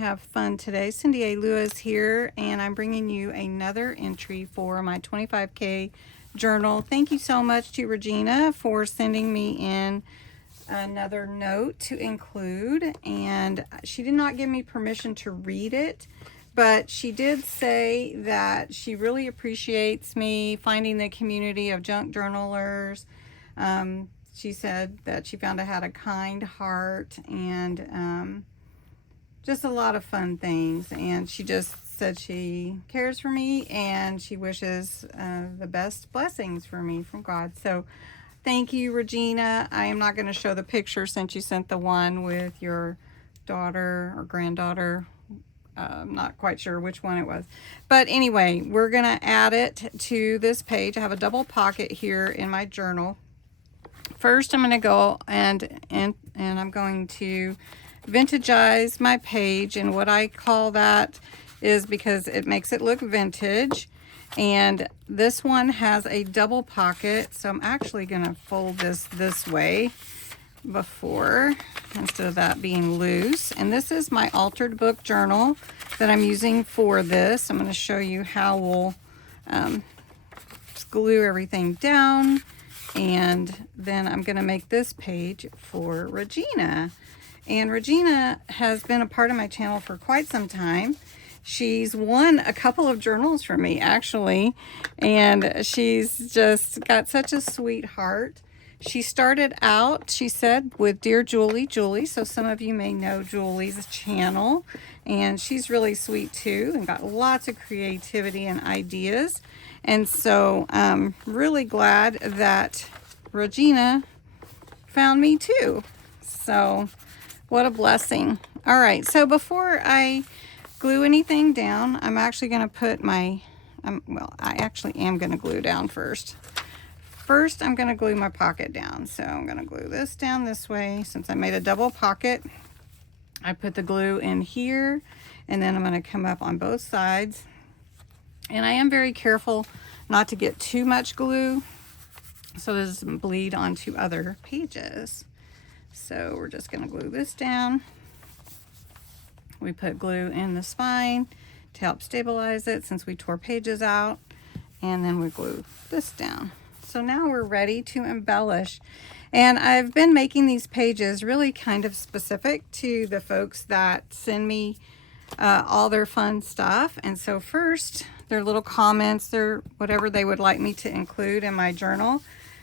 have fun today. Cindy A. Lewis here, and I'm bringing you another entry for my 25K journal. Thank you so much to Regina for sending me in another note to include, and she did not give me permission to read it, but she did say that she really appreciates me finding the community of junk journalers. She said that she found I had a kind heart and just a lot of fun things, and she just said she cares for me and she wishes the best blessings for me from God. So thank you, Regina. I am not going to show the picture since you sent the one with your daughter or granddaughter. I'm not quite sure which one it was, but anyway, we're going to add it to this page. I have a double pocket here in my journal. First, I'm going to go and I'm going to vintagize my page, and what I call that is because it makes it look vintage. And this one has a double pocket, so I'm actually going to fold this way before, instead of that being loose. And this is my altered book journal that I'm using for this. I'm going to show you how we'll glue everything down, and then I'm going to make this page for Regina. And Regina has been a part of my channel for quite some time. She's won a couple of journals from me, actually, and she's just got such a sweet heart. She started out, she said, with Dear Julie, so some of you may know Julie's channel, and she's really sweet too and got lots of creativity and ideas. And so I'm really glad that Regina found me too. So what a blessing. All right, so before I glue anything down, I'm actually going to put my, well, I actually am going to glue down first. First, I'm going to glue my pocket down. So I'm going to glue this down this way. Since I made a double pocket, I put the glue in here, and then I'm going to come up on both sides. And I am very careful not to get too much glue so it doesn't bleed onto other pages. So we're just going to glue this down. We put glue in the spine to help stabilize it since we tore pages out, and then we glue this down. So now we're ready to embellish. And I've been making these pages really kind of specific to the folks that send me all their fun stuff. And so first, their little comments, their whatever they would like me to include in my journal.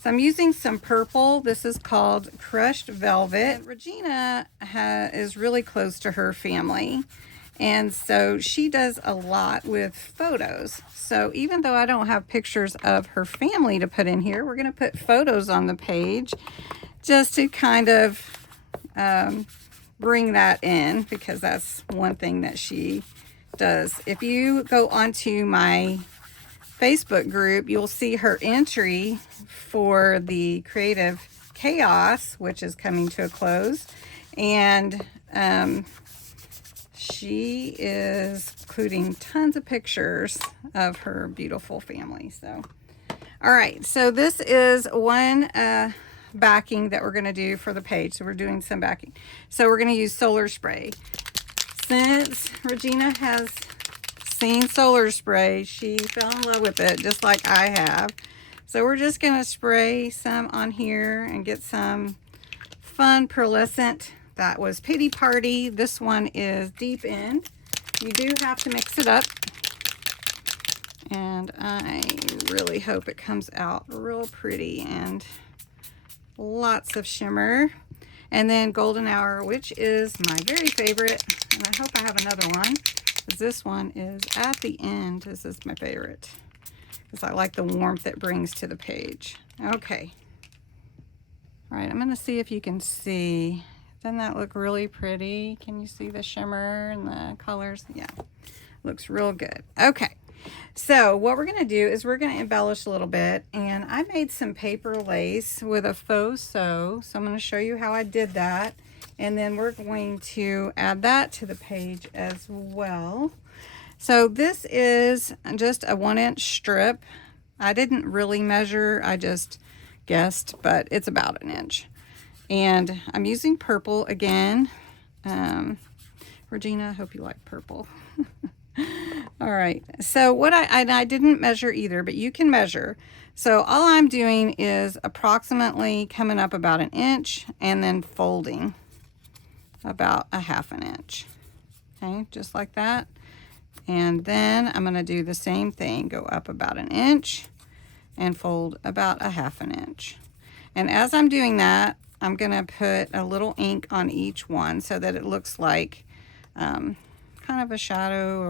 So I'm using some purple. This is called Crushed Velvet. And Regina is really close to her family, and so she does a lot with photos. So even though I don't have pictures of her family to put in here, we're going to put photos on the page just to kind of bring that in, because that's one thing that she does. If you go onto my Facebook group, you'll see her entry for the Creative Chaos, which is coming to a close, and she is including tons of pictures of her beautiful family. So all right, so this is one backing that we're going to do for the page. So we're doing some backing. So we're going to use solar spray. Since Regina has seen solar spray, she fell in love with it just like I have. So we're just going to spray some on here and get some fun pearlescent. That was Pity Party. This one is Deep End. You do have to mix it up, and I really hope it comes out real pretty and lots of shimmer. And then Golden Hour, which is my very favorite, and I hope I have another one, because this one is at the end. This is my favorite because I like the warmth it brings to the page. Okay. All right, I'm going to see if you can see. Doesn't that look really pretty? Can you see the shimmer and the colors? Yeah, looks real good. Okay, so what we're going to do is we're going to embellish a little bit, and I made some paper lace with a faux sew. So I'm going to show you how I did that, and then we're going to add that to the page as well. So this is just a 1-inch strip. I didn't really measure, I just guessed, but it's about 1 inch. And I'm using purple again. Regina, I hope you like purple. All right, so what I didn't measure either, but you can measure. So all I'm doing is approximately coming up about 1 inch and then folding about 1/2 inch. Okay, just like that. And then I'm going to do the same thing, go up about 1 inch and fold about 1/2 inch. And as I'm doing that, I'm going to put a little ink on each one so that it looks like kind of a shadow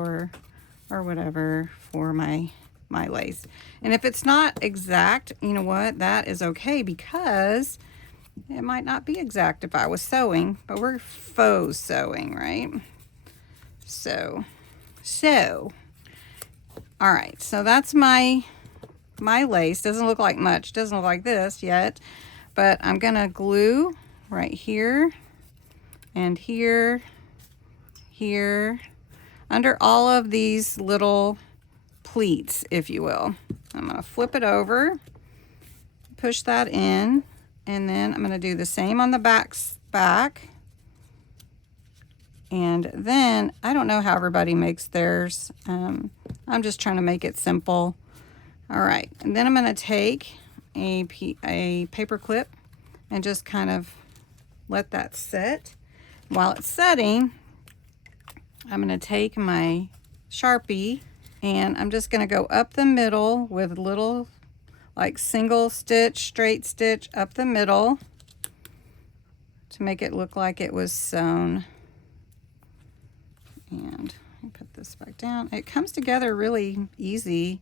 or whatever for my lace. And if it's not exact, you know what, that is okay, because it might not be exact if I was sewing, but we're faux sewing, right? So all right, so that's my lace. Doesn't look like much, doesn't look like this yet, but I'm gonna glue right here and here, here, under all of these little pleats, if you will. I'm gonna flip it over, push that in, and then I'm gonna do the same on the back. And then, I don't know how everybody makes theirs. I'm just trying to make it simple. All right, and then I'm gonna take a paper clip and just kind of let that set. While it's setting, I'm gonna take my Sharpie and I'm just gonna go up the middle with little like single stitch, straight stitch up the middle to make it look like it was sewn. And put this back down. It comes together really easy,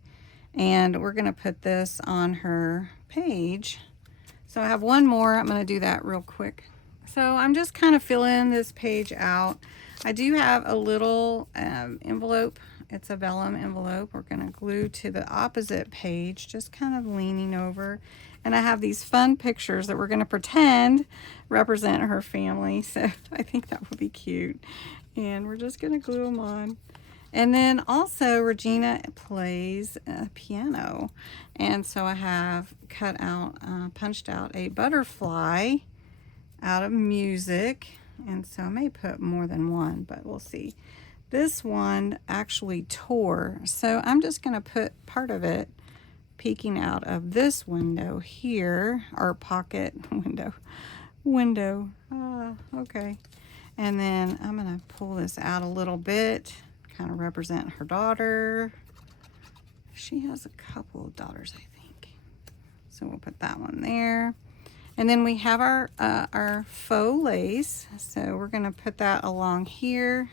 and we're gonna put this on her page. So I have one more. I'm gonna do that real quick. So I'm just kind of filling this page out. I do have a little envelope. It's a vellum envelope. We're gonna glue to the opposite page, just kind of leaning over. And I have these fun pictures that we're gonna pretend represent her family. So I think that would be cute. And we're just gonna glue them on. And then also Regina plays piano. And so I have cut out, punched out a butterfly out of music. And so I may put more than one, but we'll see. This one actually tore. So I'm just gonna put part of it peeking out of this window here, or pocket window. Okay. And then I'm gonna pull this out a little bit, kind of represent her daughter. She has a couple of daughters, I think. So we'll put that one there. And then we have our faux lace. So we're gonna put that along here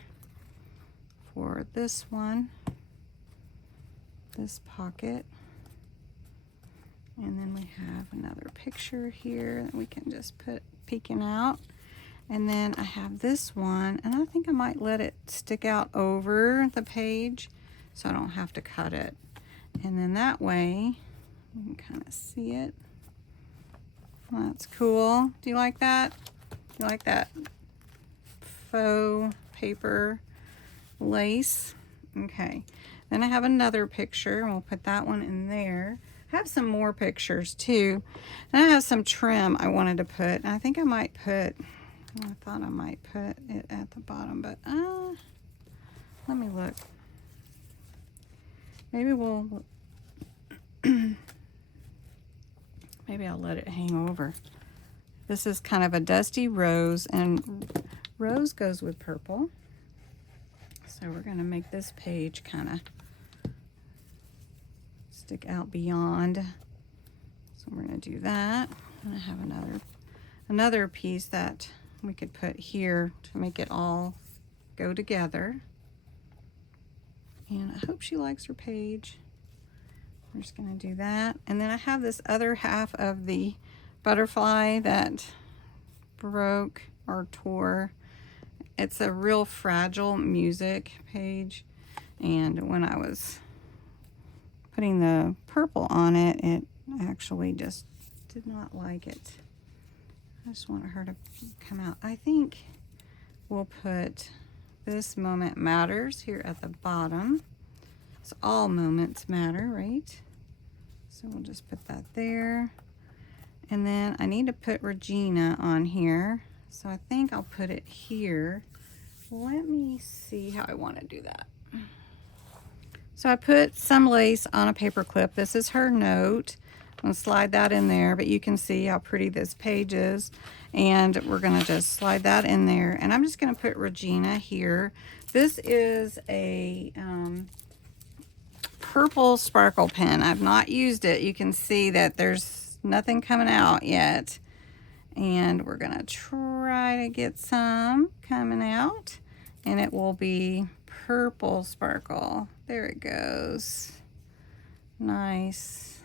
for this one, this pocket. And then we have another picture here that we can just put peeking out. And then I have this one, and I think I might let it stick out over the page so I don't have to cut it. And then that way you can kind of see it. That's cool. Do you like that? You like that faux paper lace? Okay. Then I have another picture, and we'll put that one in there. I have some more pictures too. And I have some trim I wanted to put. And I think I might put, I thought I might put it at the bottom, but let me look. Maybe we'll, maybe I'll let it hang over. This is kind of a dusty rose, and rose goes with purple. So we're gonna make this page kind of stick out beyond. So we're gonna do that. And I have another piece that we could put here to make it all go together. And I hope she likes her page. We're just gonna do that. And then I have this other half of the butterfly that broke or tore. It's a real fragile music page. And when I was putting the purple on it, it actually just did not like it. I just want her to come out. I think we'll put this moment matters here at the bottom. So all moments matter, right? So we'll just put that there. And then I need to put Regina on here. So I think I'll put it here let me see how I want to do that. So I put some lace on a paper clip. This is her note. I'm going to slide that in there, but you can see how pretty this page is. And we're going to just slide that in there. And I'm just going to put Regina here. This is a purple sparkle pen. I've not used it. You can see that there's nothing coming out yet. And we're going to try to get some coming out. And it will be purple sparkle. There it goes. Nice.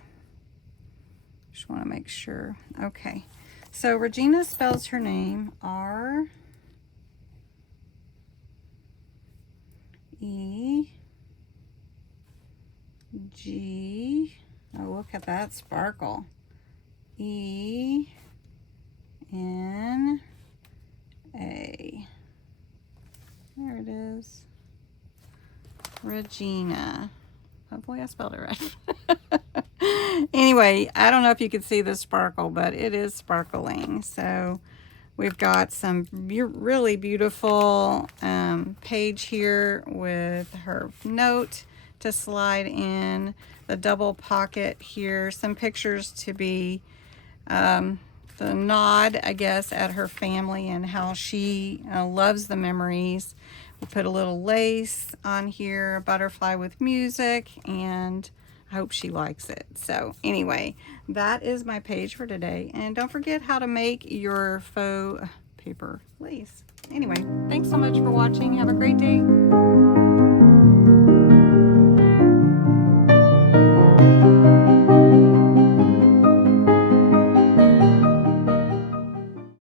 Just want to make sure. Okay. So Regina spells her name R-E-G. Oh, look at that sparkle. E-N-A. There it is. Regina. Hopefully I spelled it right. Anyway, I don't know if you can see the sparkle, but it is sparkling. So we've got some really beautiful page here with her note to slide in, the double pocket here, some pictures to be the nod, I guess, at her family and how she loves the memories. We put a little lace on here, a butterfly with music, and I hope she likes it. So anyway, that is my page for today. And don't forget how to make your faux paper lace. Anyway, thanks so much for watching. Have a great day.